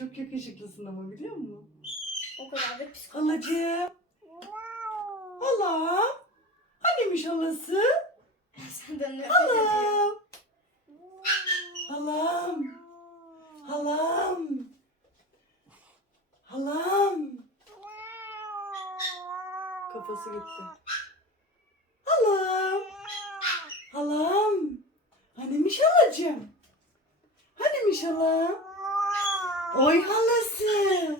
Çok yakışıklısın ama biliyor musun? O kadar da psikopat. Halacığım. Halam. Hanimiş halası? Senden nefret ediyorum. Halam. Halam. Halam. Halam. Kafası gitti. Halam. Halam. Hanimiş halacığım? Hanimiş halam? Oy halası.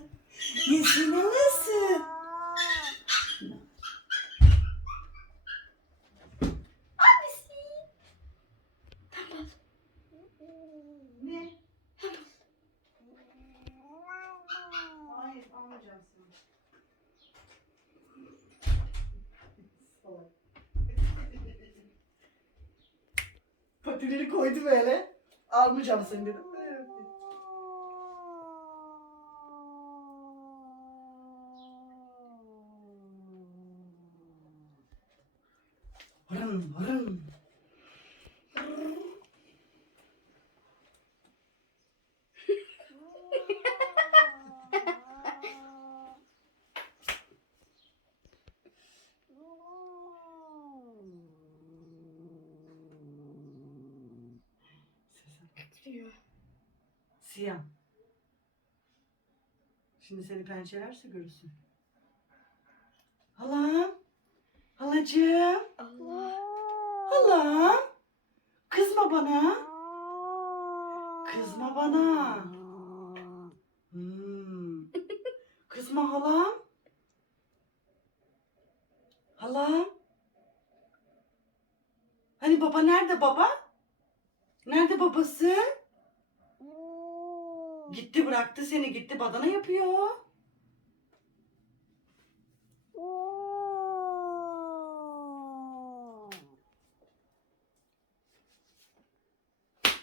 Yesin halası. Patileri koydu böyle. Almayacağım seni dedim. Hırın hırın. Siyah. Şimdi seni pençelerse görürsün. Halam. Halacığım. Allah. Halam. Kızma bana. Kızma bana. Hmm. Kızma halam. Halam. Hani baba nerede baba? Nerede babası? Gitti bıraktı seni gitti badana yapıyor.